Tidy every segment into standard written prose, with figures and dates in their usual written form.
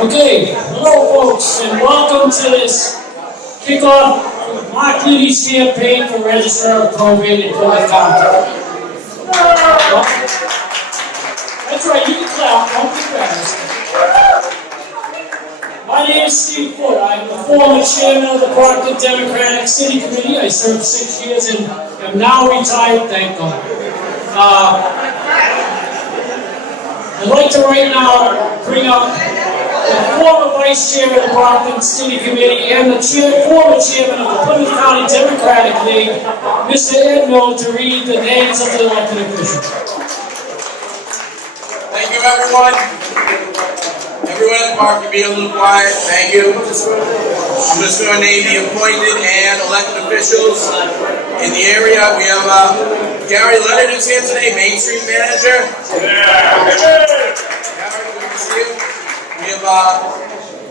Okay, hello folks, and welcome to this kickoff of Mark Linde's campaign for Registrar of Probate in Plymouth County. That's right, you can clap, don't be embarrassed. My name is Steve Foote. I'm the former chairman of the Brockton Democratic City Committee. I served 6 years and am now retired, thank God. I'd like to right now bring up the former vice chair of the Brockton City Committee and the former chairman of the Plymouth County Democratic League, Mr. Ed Miller, to read the names of the elected officials. Thank you, everyone. Everyone at the park can be a little quiet. Thank you. I'm just going to name the appointed and elected officials in the area. We have Gary Linde is here today, Main Street Manager. Gary, good to see you. We have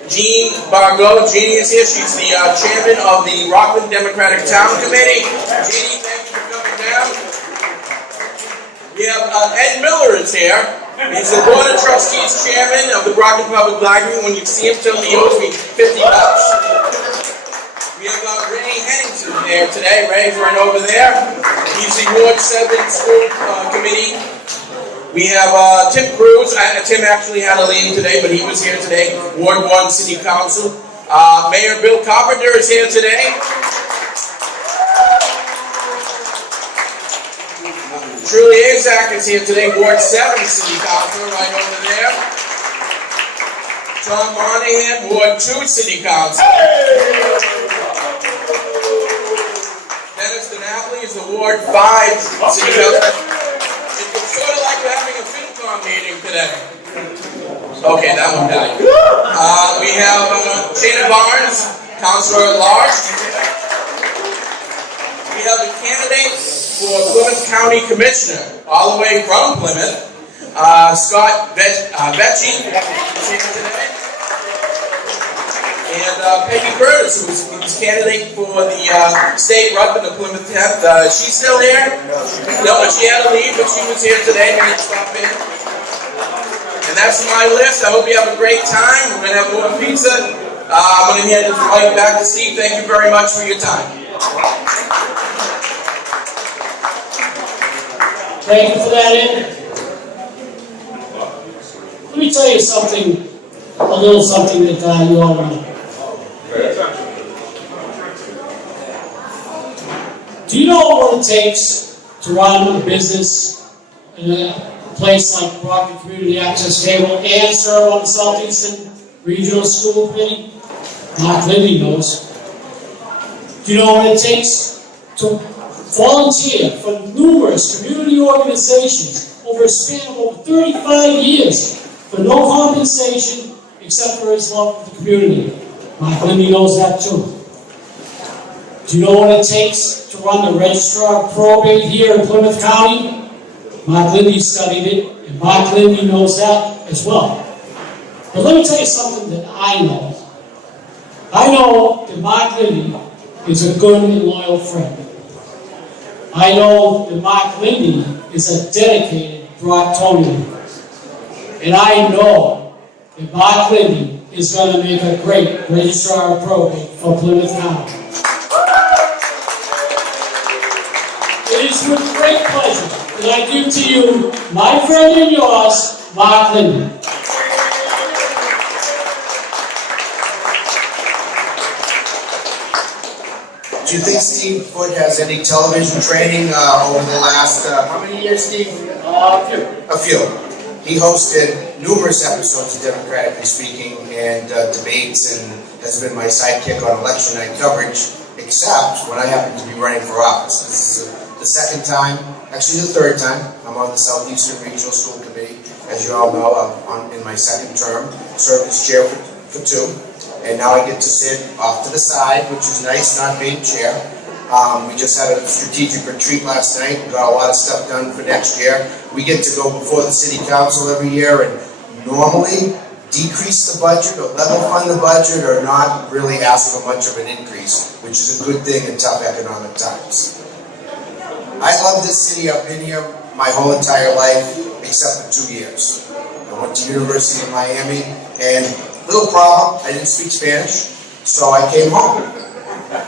Jean Bargot. Jeannie is here. She's the chairman of the Rockland Democratic Town Committee. Jeannie, thank you for coming down. We have Ed Miller is here. He's the Board of Trustees chairman of the Brockton Public Library. When you see him, tell him he owes me $50. We have Ray Henningsen there today. Ray's right over there. He's the Ward 7 School Committee. We have Tim Cruz. Tim actually had a leave today, but he was here today. Ward 1 City Council. Mayor Bill Carpenter is here today. Truly Azak is here today, Ward 7 City Council, right over there. Tom Monahan, Ward 2 City Council. Dennis DiNapoli is the Ward 5 City Council. It's sort of like we're having a FinCom meeting today. Okay, that one died. We have Shana Barnes, Councilor at Large. We have the candidate for Plymouth County Commissioner, all the way from Plymouth, Scott Vecchi is here today. And Peggy Curtis, who's candidate for the state rep in the Plymouth 10th. She's still here? No, but she had to leave, but she was here today. Maybe stop in. And that's my list. I hope you have a great time. We're going to have more pizza. I'm going to hand this mic back to Steve. Thank you very much for your time. Thank you for that, Ed. Let me tell you something, a little something that you all know. Do you know what it takes to run a business in a place like Brockton Community Access Table and serve on the Southeastern Regional School Committee? Mark Linde knows. Do you know what it takes to volunteer for numerous community organizations over a span of over 35 years for no compensation except for his love of the community? Mark Linde knows that too. Do you know what it takes to run the Registrar of Probate here in Plymouth County? Mark Linde studied it, and Mark Linde knows that as well. But let me tell you something that I know. I know that Mark Linde is a good and loyal friend. I know that Mark Linde is a dedicated Brocktonian. And I know that Mark Linde is going to make a great Registrar of Probate for Plymouth County. It is with great pleasure that I give to you, my friend and yours, Mark Linde. Do you think Steve Foote has any television training over the last, how many years, Steve? A few. He hosted numerous episodes of Democratically Speaking and debates, and has been my sidekick on election night coverage, except when I happen to be running for office. This is the second time, actually the third time, I'm on the Southeastern Regional School Committee. As you all know, I'm in my second term, served as chair for 2. And now I get to sit off to the side, which is nice, not being chair. We just had a strategic retreat last night. We got a lot of stuff done for next year. We get to go before the city council every year and normally decrease the budget or level fund the budget or not really ask for much of an increase, which is a good thing in tough economic times. I love this city. I've been here my whole entire life, except for 2 years. I went to University of Miami, and Little problem, I didn't speak Spanish, so I came home.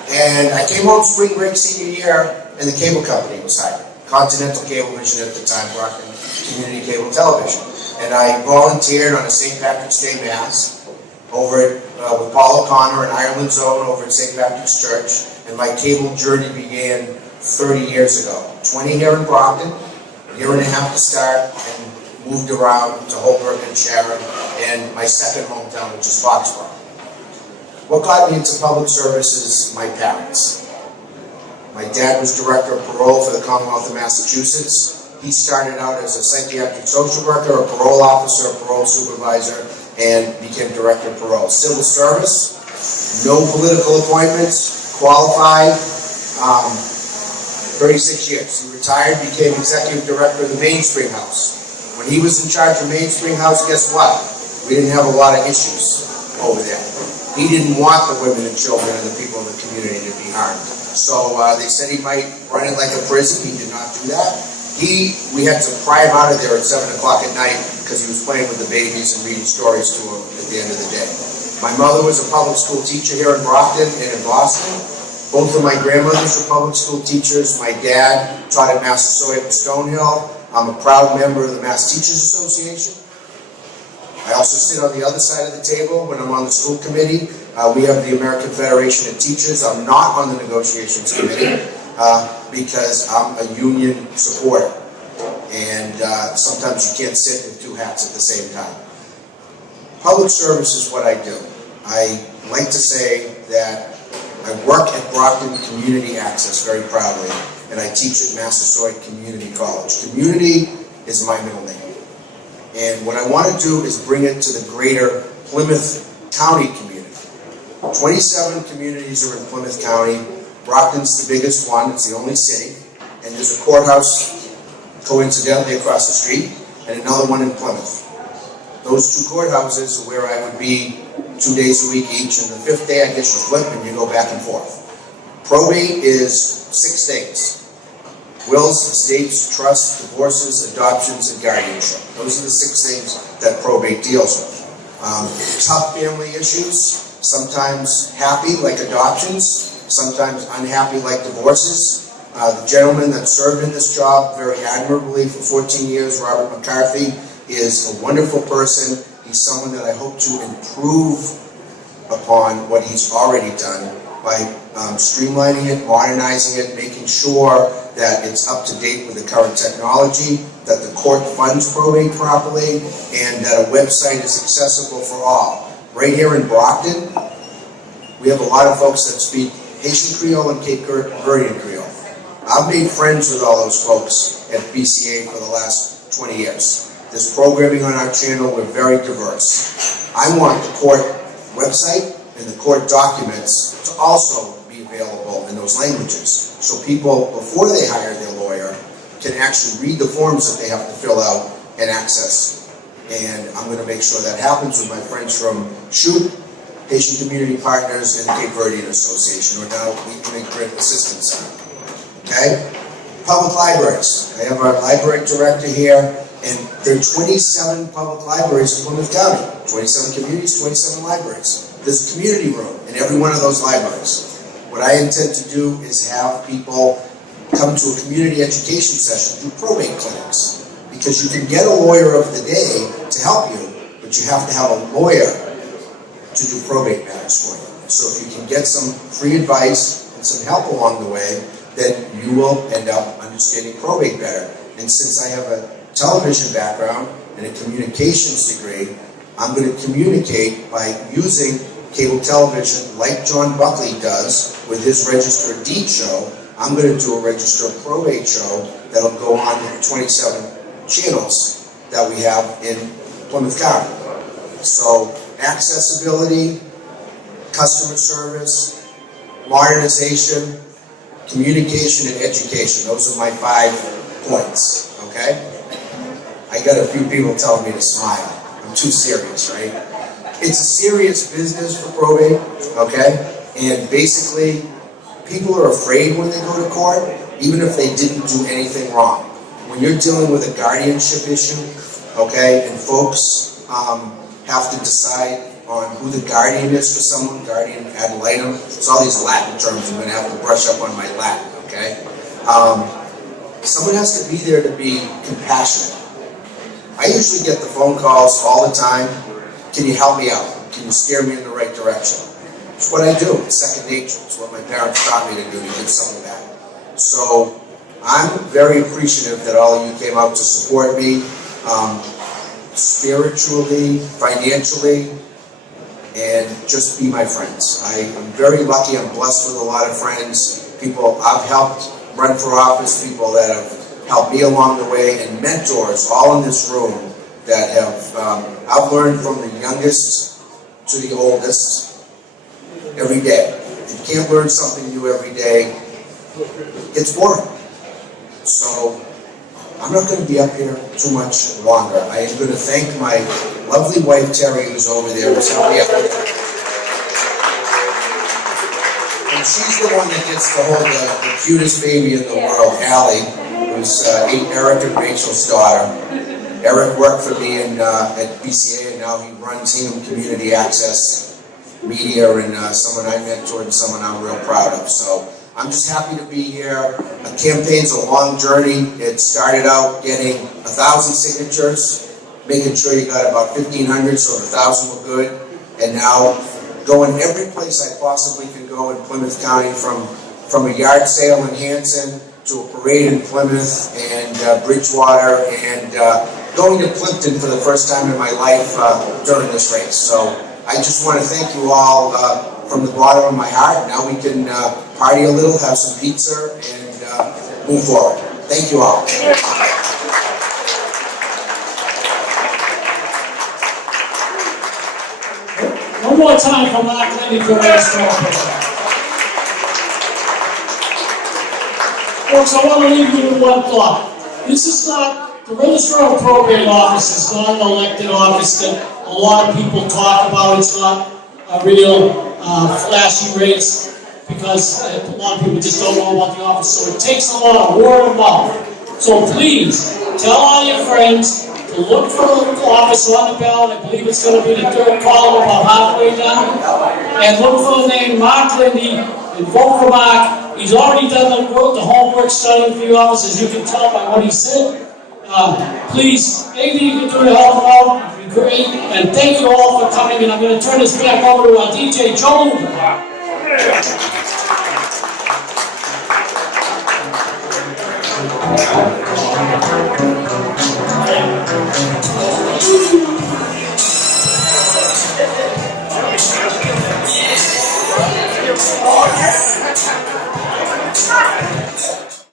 And I came home spring break senior year, and the cable company was hired. Continental Cablevision at the time, Brockton Community Cable Television. And I volunteered on a St. Patrick's Day Mass over at, with Paul O'Connor in Ireland Zone over at St. Patrick's Church. And my cable journey began 30 years ago. 20 here in Brockton, a year and a half to start, and moved around to Holbrook and Sharon, and my second hometown, which is Foxborough. What got me into public service is my parents. My dad was director of parole for the Commonwealth of Massachusetts. He started out as a psychiatric social worker, a parole officer, a parole supervisor, and became director of parole. Civil service, no political appointments, qualified, 36 years. He retired, became executive director of the Mainspring House. When he was in charge of Mainspring House, guess what? We didn't have a lot of issues over there. He didn't want the women and children and the people in the community to be harmed. So they said he might run it like a prison. He did not do that. We had to pry him out of there at 7 o'clock at night because he was playing with the babies and reading stories to them at the end of the day. My mother was a public school teacher here in Brockton and in Boston. Both of my grandmothers were public school teachers. My dad taught at Massasoit and Stonehill. I'm a proud member of the Mass Teachers Association. I also sit on the other side of the table when I'm on the school committee. We have the American Federation of Teachers. I'm not on the negotiations committee because I'm a union supporter. And sometimes you can't sit with two hats at the same time. Public service is what I do. I like to say that I work at Brockton Community Access very proudly, and I teach at Massasoit Community College. Community is my middle name. And what I want to do is bring it to the greater Plymouth County community. 27 communities are in Plymouth County. Brockton's the biggest one, it's the only city. And there's a courthouse, coincidentally, across the street, and another one in Plymouth. Those two courthouses are where I would be 2 days a week each, and the fifth day I guess you flip and you go back and forth. Probate is 6 things. Wills, estates, trusts, divorces, adoptions, and guardianship. Those are the 6 things that probate deals with. Tough family issues, sometimes happy like adoptions, sometimes unhappy like divorces. The gentleman that served in this job very admirably for 14 years, Robert McCarthy, is a wonderful person. He's someone that I hope to improve upon what he's already done by streamlining it, modernizing it, making sure that it's up to date with the current technology, that the court funds probate properly, and that a website is accessible for all. Right here in Brockton, we have a lot of folks that speak Haitian Creole and Cape Verdean Creole. I've made friends with all those folks at BCA for the last 20 years. There's programming on our channel, we're very diverse. I want the court website and the court documents to also be available in those languages. So people, before they hire their lawyer, can actually read the forms that they have to fill out and access. And I'm going to make sure that happens with my friends from SHOOT, Haitian Community Partners, and the Cape Verdean Association, or now the Immigrant Assistance Center. Okay? Public libraries. I have our library director here, and there are 27 public libraries in Plymouth County. 27 communities, 27 libraries. There's a community room in every one of those libraries. What I intend to do is have people come to a community education session, do probate clinics, because you can get a lawyer of the day to help you, but you have to have a lawyer to do probate matters for you. So if you can get some free advice and some help along the way, then you will end up understanding probate better. And since I have a television background and a communications degree, I'm going to communicate by using cable television like John Buckley does with his Register of Deed show. I'm going to do a Register of Probate show that'll go on the 27 channels that we have in Plymouth County. So accessibility, customer service, modernization, communication, and education. Those are my 5 points, okay? I got a few people telling me to smile. I'm too serious, right? It's a serious business for probate, okay? And basically, people are afraid when they go to court, even if they didn't do anything wrong. When you're dealing with a guardianship issue, okay, and folks have to decide, on who the guardian is for someone, guardian ad litem. It's all these Latin terms I'm going to have to brush up on my Latin, okay? Someone has to be there to be compassionate. I usually get the phone calls all the time. Can you help me out? Can you steer me in the right direction? It's what I do. It's second nature. It's what my parents taught me to do, to give someone back. So I'm very appreciative that all of you came out to support me, spiritually, financially, and just be my friends. I am very lucky. I'm blessed with a lot of friends, people I've helped run for office, people that have helped me along the way, and mentors all in this room that have, I've learned from the youngest to the oldest every day. If you can't learn something new every day, it's boring. So I'm not going to be up here too much longer. I am going to thank my lovely wife Terry, who's over there, who's helped me up with it. And she's the one that gets to hold the cutest baby in the world, Allie, who's Eric and Rachel's daughter. Eric worked for me at BCA, and now he runs Hingham Community Access Media, and someone I mentored and someone I'm real proud of. So I'm just happy to be here. A campaign's a long journey. It started out getting 1,000 signatures, making sure you got about 1,500, so the 1,000 were good, and now going every place I possibly can go in Plymouth County, from a yard sale in Hanson to a parade in Plymouth and Bridgewater, and going to Plimpton for the first time in my life during this race. So I just want to thank you all from the bottom of my heart. Now we can party a little, have some pizza, and move forward. Thank you all. One more time for Mark Linde for Registrar. Folks, I want to leave you with one thought. This is not, the Registrar of Probate Office is not an elected office that a lot of people talk about. It's not a real flashy race, because a lot of people just don't know about the office. So it takes a lot of word of mouth. So please, tell all your friends to look for the office on the ballot. I believe it's going to be the third column about halfway down. And look for the name Mark Linde and vote for Mark. He's already done the homework studying for the office, as you can tell by what he said. Please, anything you can do to help him out would be great. And thank you all for coming. And I'm going to turn this back over to our DJ, Joe. Oh, yes.